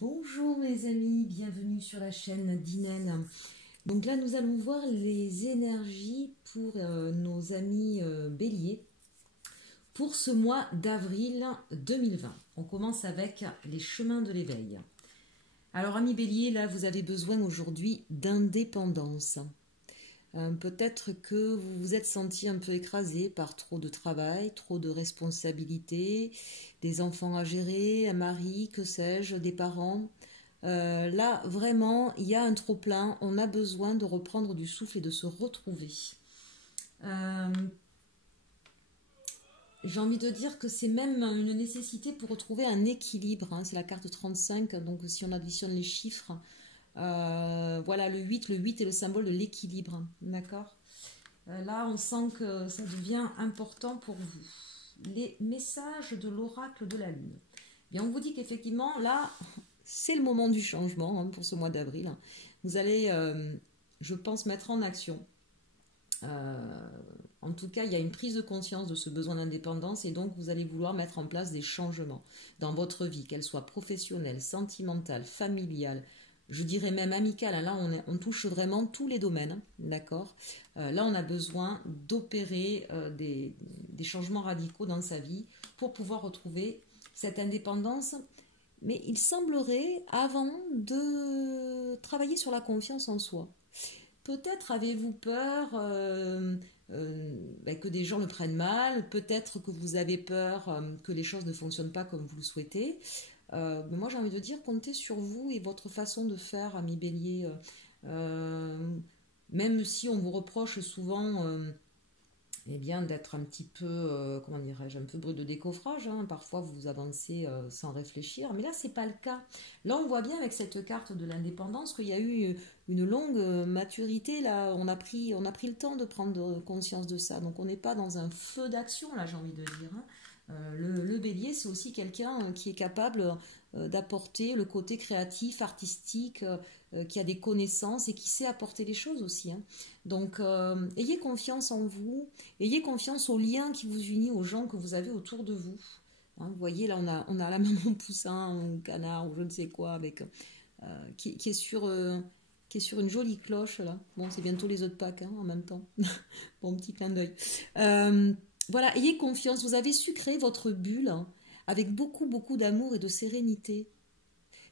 Bonjour mes amis, bienvenue sur la chaîne d'Inel. Donc là nous allons voir les énergies pour nos amis béliers pour ce mois d'avril 2020. On commence avec les chemins de l'éveil. Alors amis béliers, là vous avez besoin aujourd'hui d'indépendance. Peut-être que vous vous êtes senti un peu écrasé par trop de travail, trop de responsabilités, des enfants à gérer, un mari, que sais-je, des parents. Là, vraiment, il y a un trop-plein. On a besoin de reprendre du souffle et de se retrouver. Euh, j'ai envie de dire que c'est même une nécessité pour retrouver un équilibre, hein. C'est la carte 35, donc si on additionne les chiffres, voilà le 8 est le symbole de l'équilibre, d'accord. Là, on sent que ça devient important pour vous. Les messages de l'oracle de la Lune. Bien, on vous dit qu'effectivement, là, c'est le moment du changement, hein, pour ce mois d'avril. Vous allez, je pense, mettre en action. En tout cas, il y a une prise de conscience de ce besoin d'indépendance et donc vous allez vouloir mettre en place des changements dans votre vie, qu'elle soit professionnelle, sentimentale, familiale, je dirais même amicale. Là, on touche vraiment tous les domaines, d'accord. Là, on a besoin d'opérer des changements radicaux dans sa vie pour pouvoir retrouver cette indépendance. Mais il semblerait, avant, de travailler sur la confiance en soi. Peut-être avez-vous peur que des gens le prennent mal, peut-être que vous avez peur que les choses ne fonctionnent pas comme vous le souhaitez. Mais moi j'ai envie de dire, comptez sur vous et votre façon de faire, ami bélier. Même si on vous reproche souvent bien d'être un petit peu, comment dirais-je, un peu brut de décoffrage, hein. Parfois vous avancez sans réfléchir, mais là c'est pas le cas. Là on voit bien avec cette carte de l'indépendance qu'il y a eu une longue maturité. Là on a pris le temps de prendre conscience de ça, donc on n'est pas dans un feu d'action là, j'ai envie de dire, hein. Le bélier, c'est aussi quelqu'un qui est capable d'apporter le côté créatif, artistique, qui a des connaissances et qui sait apporter les choses aussi, hein. Donc, ayez confiance en vous, ayez confiance aux liens qui vous unissent, aux gens que vous avez autour de vous, hein. Vous voyez, là, on a la maman poussin, ou canard, ou je ne sais quoi, avec, qui est sur une jolie cloche, là. Bon, c'est bientôt les œufs de Pâques, hein, en même temps. Bon, petit clin d'œil. Voilà, ayez confiance. Vous avez su créer votre bulle, hein, avec beaucoup, beaucoup d'amour et de sérénité.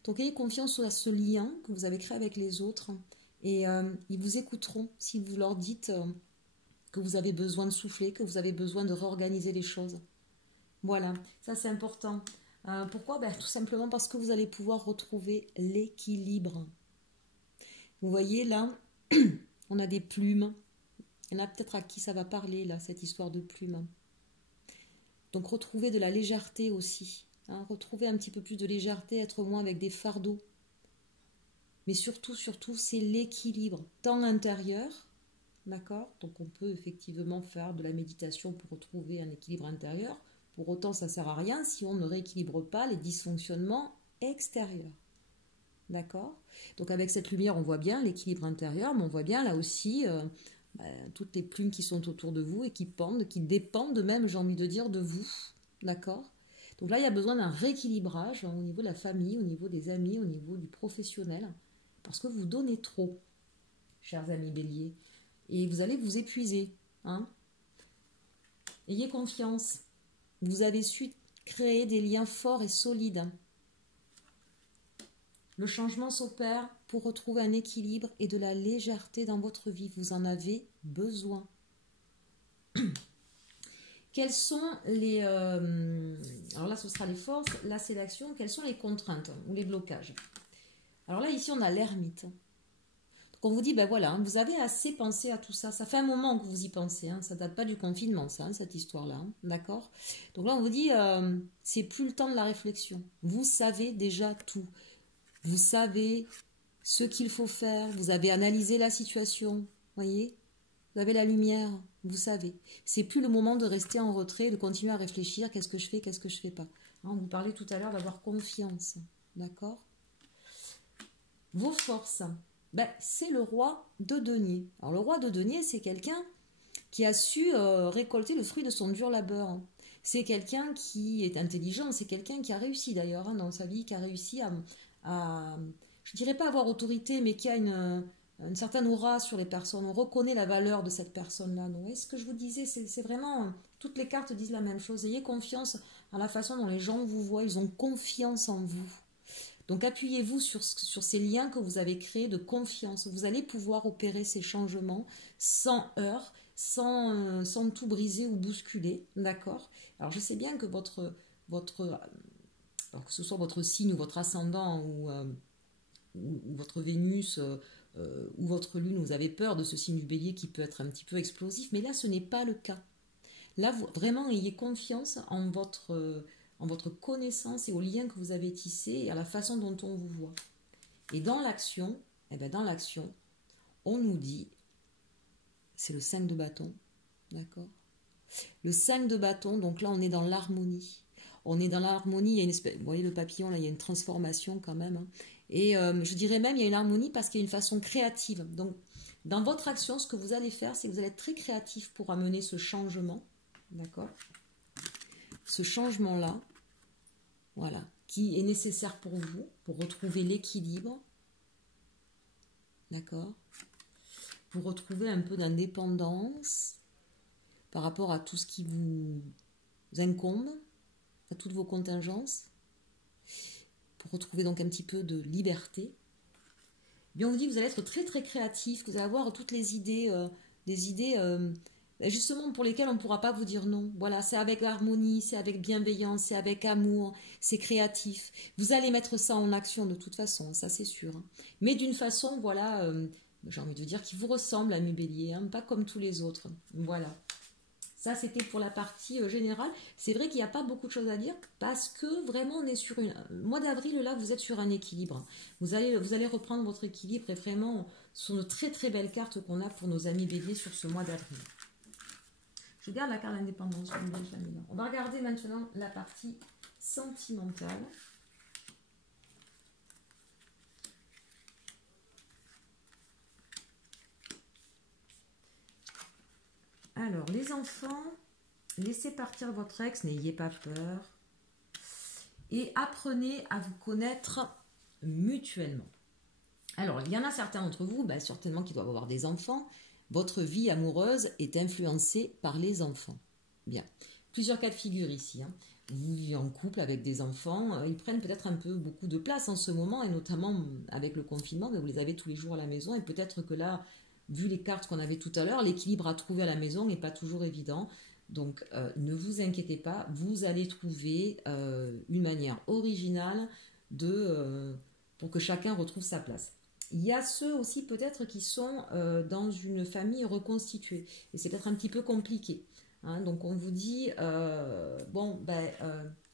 Donc, ayez confiance à ce lien que vous avez créé avec les autres. Et ils vous écouteront si vous leur dites que vous avez besoin de souffler, que vous avez besoin de réorganiser les choses. Voilà, ça c'est important. Pourquoi? Tout simplement parce que vous allez pouvoir retrouver l'équilibre. Vous voyez là, on a des plumes. Il y en a peut-être à qui ça va parler, là, cette histoire de plumes. Donc retrouver de la légèreté aussi, hein, retrouver un petit peu plus de légèreté, être moins avec des fardeaux. Mais surtout, c'est l'équilibre, tant intérieur, d'accord? Donc on peut effectivement faire de la méditation pour retrouver un équilibre intérieur. Pour autant, ça ne sert à rien si on ne rééquilibre pas les dysfonctionnements extérieurs. D'accord? Donc avec cette lumière, on voit bien l'équilibre intérieur, mais on voit bien là aussi toutes les plumes qui sont autour de vous et qui pendent, qui dépendent même, j'ai envie de dire, de vous. D'accord? Donc là, il y a besoin d'un rééquilibrage, hein, au niveau de la famille, au niveau des amis, au niveau du professionnel, parce que vous donnez trop, chers amis béliers, et vous allez vous épuiser, hein. Ayez confiance. Vous avez su créer des liens forts et solides. Le changement s'opère pour retrouver un équilibre et de la légèreté dans votre vie. Vous en avez besoin. Quelles sont les... alors là, ce sera les forces. Là, c'est l'action. Quelles sont les contraintes ou les blocages? Alors là, ici, on a l'ermite. Donc on vous dit, voilà, hein, vous avez assez pensé à tout ça. Ça fait un moment que vous y pensez, hein. Ça ne date pas du confinement, ça, hein, cette histoire-là, hein. D'accord? Donc là, on vous dit, c'est plus le temps de la réflexion. Vous savez déjà tout. Vous savez ce qu'il faut faire. Vous avez analysé la situation. Voyez? Vous avez la lumière. Vous savez. C'est plus le moment de rester en retrait, de continuer à réfléchir. Qu'est-ce que je fais? Qu'est-ce que je fais pas? Hein, on vous parlait tout à l'heure d'avoir confiance. D'accord? Vos forces. C'est le roi de denier. Alors le roi de denier, c'est quelqu'un qui a su récolter le fruit de son dur labeur, hein. C'est quelqu'un qui est intelligent, c'est quelqu'un qui a réussi d'ailleurs, hein, dans sa vie, qui a réussi je dirais pas avoir autorité, mais qui a une certaine aura sur les personnes. On reconnaît la valeur de cette personne-là. Donc, vous voyez ce que je vous disais, c'est vraiment, toutes les cartes disent la même chose. Ayez confiance à la façon dont les gens vous voient, ils ont confiance en vous. Donc appuyez-vous sur ces liens que vous avez créés de confiance. Vous allez pouvoir opérer ces changements sans heurts, sans tout briser ou bousculer, d'accord? Alors je sais bien que alors que ce soit votre signe ou votre ascendant ou votre Vénus ou votre Lune, vous avez peur de ce signe du Bélier qui peut être un petit peu explosif, mais là ce n'est pas le cas. Là, vraiment, ayez confiance en votre connaissance et aux liens que vous avez tissés et à la façon dont on vous voit. Et dans l'action, on nous dit, c'est le 5 de bâton, d'accord? Le 5 de bâton, donc là, on est dans l'harmonie. On est dans l'harmonie, il y a une espèce, vous voyez le papillon, là, il y a une transformation quand même. Hein. Et je dirais même, il y a une harmonie parce qu'il y a une façon créative. Donc, dans votre action, ce que vous allez faire, c'est que vous allez être très créatif pour amener ce changement, d'accord? Ce changement-là, voilà, qui est nécessaire pour vous, pour retrouver l'équilibre, d'accord? Pour retrouver un peu d'indépendance par rapport à tout ce qui vous incombe, à toutes vos contingences, pour retrouver donc un petit peu de liberté. Bien, on vous dit que vous allez être très très créatif, que vous allez avoir toutes les idées, des idées justement pour lesquelles on ne pourra pas vous dire non. Voilà, c'est avec harmonie, c'est avec bienveillance, c'est avec amour, c'est créatif. Vous allez mettre ça en action de toute façon, ça c'est sûr. Hein. Mais d'une façon, voilà, j'ai envie de dire, qui vous ressemble à mes béliers, hein, pas comme tous les autres. Voilà. Ça, c'était pour la partie générale. C'est vrai qu'il n'y a pas beaucoup de choses à dire parce que vraiment, on est sur une... Mois d'avril, là, vous êtes sur un équilibre. Vous allez reprendre votre équilibre et vraiment, ce sont de très très belles cartes qu'on a pour nos amis béliers sur ce mois d'avril. Je garde la carte d'indépendance. On va regarder maintenant la partie sentimentale. Alors, les enfants, laissez partir votre ex, n'ayez pas peur. Et apprenez à vous connaître mutuellement. Alors, il y en a certains d'entre vous, certainement qui doivent avoir des enfants. Votre vie amoureuse est influencée par les enfants. Bien. Plusieurs cas de figure ici. Hein. Vous vivez en couple avec des enfants. Ils prennent peut-être un peu beaucoup de place en ce moment, et notamment avec le confinement, mais vous les avez tous les jours à la maison. Et peut-être que là, vu les cartes qu'on avait tout à l'heure, l'équilibre à trouver à la maison n'est pas toujours évident. Donc, ne vous inquiétez pas, vous allez trouver une manière originale pour que chacun retrouve sa place. Il y a ceux aussi peut-être qui sont dans une famille reconstituée. Et c'est peut-être un petit peu compliqué. Hein. Donc, on vous dit,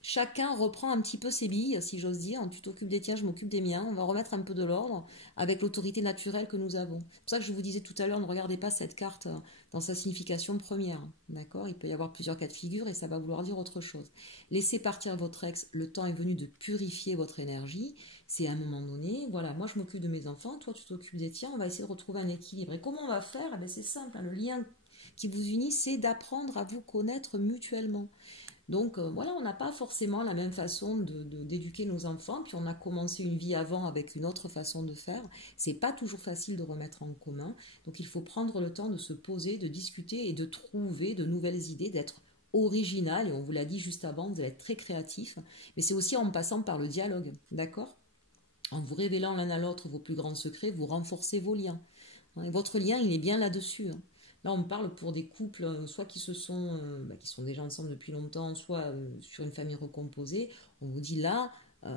chacun reprend un petit peu ses billes, si j'ose dire. Tu t'occupes des tiens, je m'occupe des miens. On va remettre un peu de l'ordre avec l'autorité naturelle que nous avons. C'est pour ça que je vous disais tout à l'heure, ne regardez pas cette carte dans sa signification première. D'accord? Il peut y avoir plusieurs cas de figure et ça va vouloir dire autre chose. Laissez partir votre ex. Le temps est venu de purifier votre énergie. C'est à un moment donné, voilà, moi je m'occupe de mes enfants, toi tu t'occupes des tiens, on va essayer de retrouver un équilibre. Et comment on va faire? C'est simple, hein, le lien qui vous unit, c'est d'apprendre à vous connaître mutuellement. Donc voilà, on n'a pas forcément la même façon d'éduquer nos enfants, puis on a commencé une vie avant avec une autre façon de faire. C'est pas toujours facile de remettre en commun, donc il faut prendre le temps de se poser, de discuter et de trouver de nouvelles idées, d'être original, et on vous l'a dit juste avant, vous allez être très créatif, mais c'est aussi en passant par le dialogue, d'accord? En vous révélant l'un à l'autre vos plus grands secrets, vous renforcez vos liens. Et votre lien, il est bien là-dessus. Hein. Là, on parle pour des couples, soit qui sont déjà ensemble depuis longtemps, soit sur une famille recomposée. On vous dit là,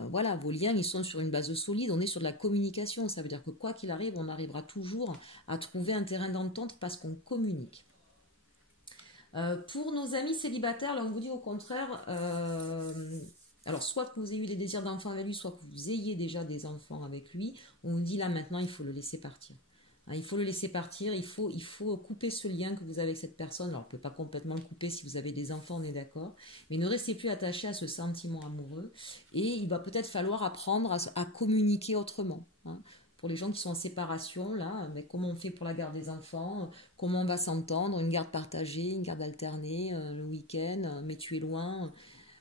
voilà, vos liens, ils sont sur une base solide. On est sur de la communication. Ça veut dire que quoi qu'il arrive, on arrivera toujours à trouver un terrain d'entente parce qu'on communique. Pour nos amis célibataires, là, on vous dit au contraire... alors, soit que vous ayez eu des désirs d'enfants avec lui, soit que vous ayez déjà des enfants avec lui, on vous dit là maintenant, il faut le laisser partir. Hein, il faut le laisser partir, il faut couper ce lien que vous avez avec cette personne. Alors, vous ne pouvez pas complètement le couper si vous avez des enfants, on est d'accord, mais ne restez plus attaché à ce sentiment amoureux. Et il va peut-être falloir apprendre à communiquer autrement. Hein. Pour les gens qui sont en séparation, là, mais comment on fait pour la garde des enfants, comment on va s'entendre, une garde partagée, une garde alternée, le week-end, mais tu es loin...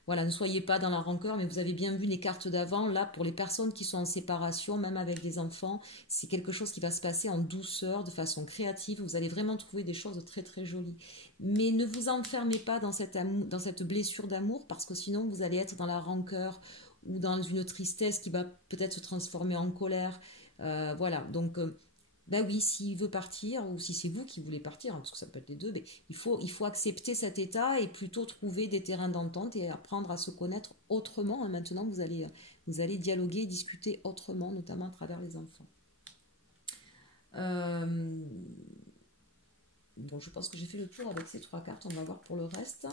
Voilà, ne soyez pas dans la rancœur, mais vous avez bien vu les cartes d'avant. Là, pour les personnes qui sont en séparation, même avec des enfants, c'est quelque chose qui va se passer en douceur, de façon créative. Vous allez vraiment trouver des choses très très jolies. Mais ne vous enfermez pas dans dans cette blessure d'amour, parce que sinon vous allez être dans la rancœur ou dans une tristesse qui va peut-être se transformer en colère. Voilà, donc ben oui, s'il veut partir, ou si c'est vous qui voulez partir, hein, parce que ça peut être les deux, mais il faut accepter cet état et plutôt trouver des terrains d'entente et apprendre à se connaître autrement. Hein. Maintenant, vous allez dialoguer, discuter autrement, notamment à travers les enfants. Euh, Bon, je pense que j'ai fait le tour avec ces 3 cartes, on va voir pour le reste.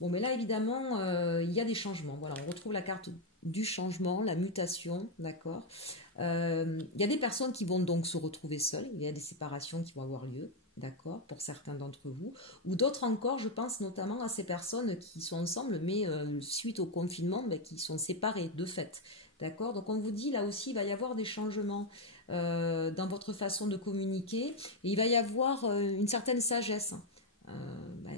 Bon, mais là, évidemment, il y a des changements. Voilà, on retrouve la carte du changement, la mutation, d'accord. Il y a des personnes qui vont donc se retrouver seules. Il y a des séparations qui vont avoir lieu, d'accord, pour certains d'entre vous. Ou d'autres encore, je pense notamment à ces personnes qui sont ensemble, mais suite au confinement, mais qui sont séparées de fait, d'accord. Donc on vous dit, là aussi, il va y avoir des changements dans votre façon de communiquer. Et il va y avoir une certaine sagesse. Euh, bah,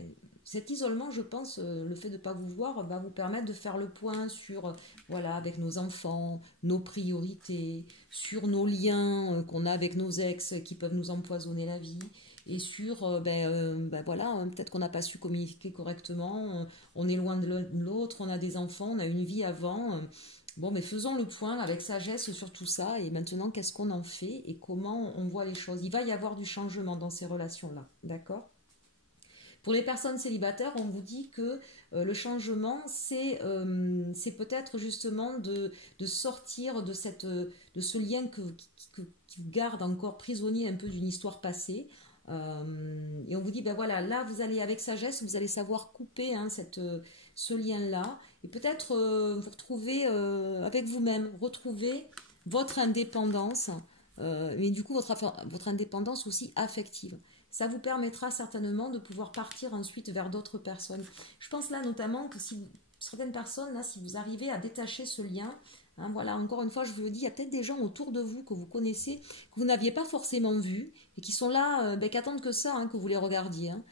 Cet isolement, je pense, le fait de ne pas vous voir va vous permettre de faire le point sur, voilà, avec nos enfants, nos priorités, sur nos liens qu'on a avec nos ex qui peuvent nous empoisonner la vie, et sur, voilà, peut-être qu'on n'a pas su communiquer correctement, on est loin de l'autre, on a des enfants, on a une vie avant. Bon, mais faisons le point avec sagesse sur tout ça, et maintenant, qu'est-ce qu'on en fait et comment on voit les choses. Il va y avoir du changement dans ces relations-là, d'accord ? Pour les personnes célibataires, on vous dit que le changement, c'est peut-être justement de sortir de ce lien qui vous garde encore prisonnier un peu d'une histoire passée. Et on vous dit, ben voilà, là, vous allez avec sagesse, vous allez savoir couper hein, ce lien-là. Et peut-être vous retrouver avec vous-même, retrouver votre indépendance, mais du coup, votre indépendance aussi affective. Ça vous permettra certainement de pouvoir partir ensuite vers d'autres personnes. Je pense là notamment que si certaines personnes, là, si vous arrivez à détacher ce lien, hein, voilà, encore une fois, je vous le dis, il y a peut-être des gens autour de vous que vous connaissez, que vous n'aviez pas forcément vus, et qui sont là, qui attendent que ça, hein, que vous les regardiez. Hein.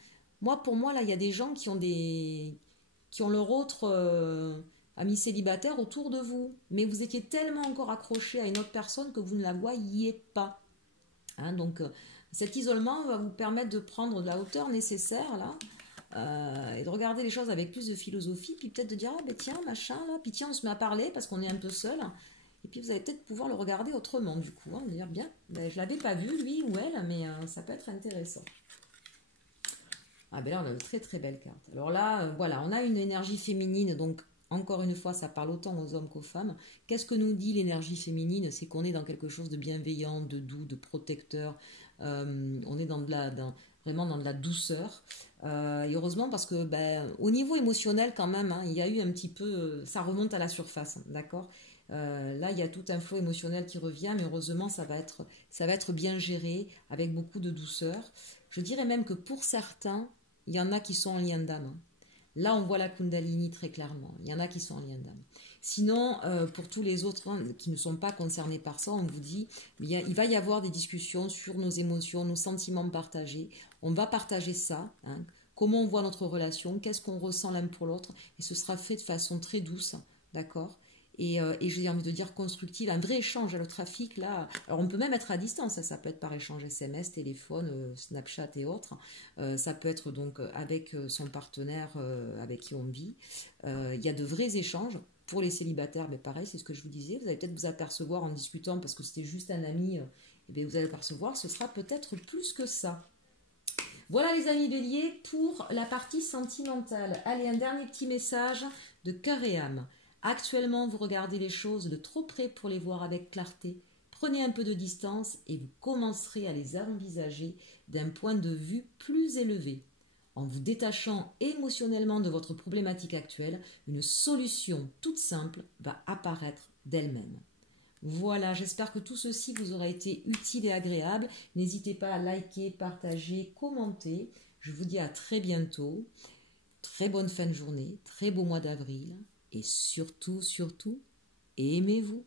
Pour moi, là, il y a des gens qui ont leur autre ami célibataire autour de vous, mais vous étiez tellement encore accroché à une autre personne que vous ne la voyiez pas. Hein, donc, cet isolement va vous permettre de prendre de la hauteur nécessaire là et de regarder les choses avec plus de philosophie, puis peut-être de dire ah ben tiens machin là, puis tiens on se met à parler parce qu'on est un peu seul, et puis vous allez peut-être pouvoir le regarder autrement du coup, hein, dire bien, ben, je l'avais pas vu lui ou elle, mais ça peut être intéressant. Ah ben là on a de très très belles cartes. Alors là voilà, on a une énergie féminine, donc encore une fois, ça parle autant aux hommes qu'aux femmes. Qu'est-ce que nous dit l'énergie féminine? C'est qu'on est dans quelque chose de bienveillant, de doux, de protecteur. On est vraiment dans de la douceur. Et heureusement parce que au niveau émotionnel quand même, hein, il y a eu un petit peu... ça remonte à la surface, hein, d'accord. Là, il y a tout un flot émotionnel qui revient, mais heureusement, ça va être bien géré, avec beaucoup de douceur. Je dirais même que pour certains, il y en a qui sont en lien d'âme. Hein. Là, on voit la Kundalini très clairement. Il y en a qui sont en lien d'âme. Sinon, pour tous les autres hein, qui ne sont pas concernés par ça, on vous dit il va y avoir des discussions sur nos émotions, nos sentiments partagés. On va partager ça. Hein, comment on voit notre relation, qu'est-ce qu'on ressent l'un pour l'autre. Et ce sera fait de façon très douce. D'accord ? Et j'ai envie de dire constructive, un vrai échange. Le trafic, là, alors on peut même être à distance, ça peut être par échange SMS, téléphone, Snapchat et autres. Ça peut être donc avec son partenaire avec qui on vit. Il y a de vrais échanges. Pour les célibataires, mais pareil, c'est ce que je vous disais. Vous allez peut-être vous apercevoir en discutant parce que c'était juste un ami. Et bien vous allez apercevoir, ce sera peut-être plus que ça. Voilà les amis béliers pour la partie sentimentale. Allez, un dernier petit message de cœur et âme. Actuellement, vous regardez les choses de trop près pour les voir avec clarté. Prenez un peu de distance et vous commencerez à les envisager d'un point de vue plus élevé. En vous détachant émotionnellement de votre problématique actuelle, une solution toute simple va apparaître d'elle-même. Voilà, j'espère que tout ceci vous aura été utile et agréable. N'hésitez pas à liker, partager, commenter. Je vous dis à très bientôt. Très bonne fin de journée, très beau mois d'avril. Et surtout, surtout, aimez-vous.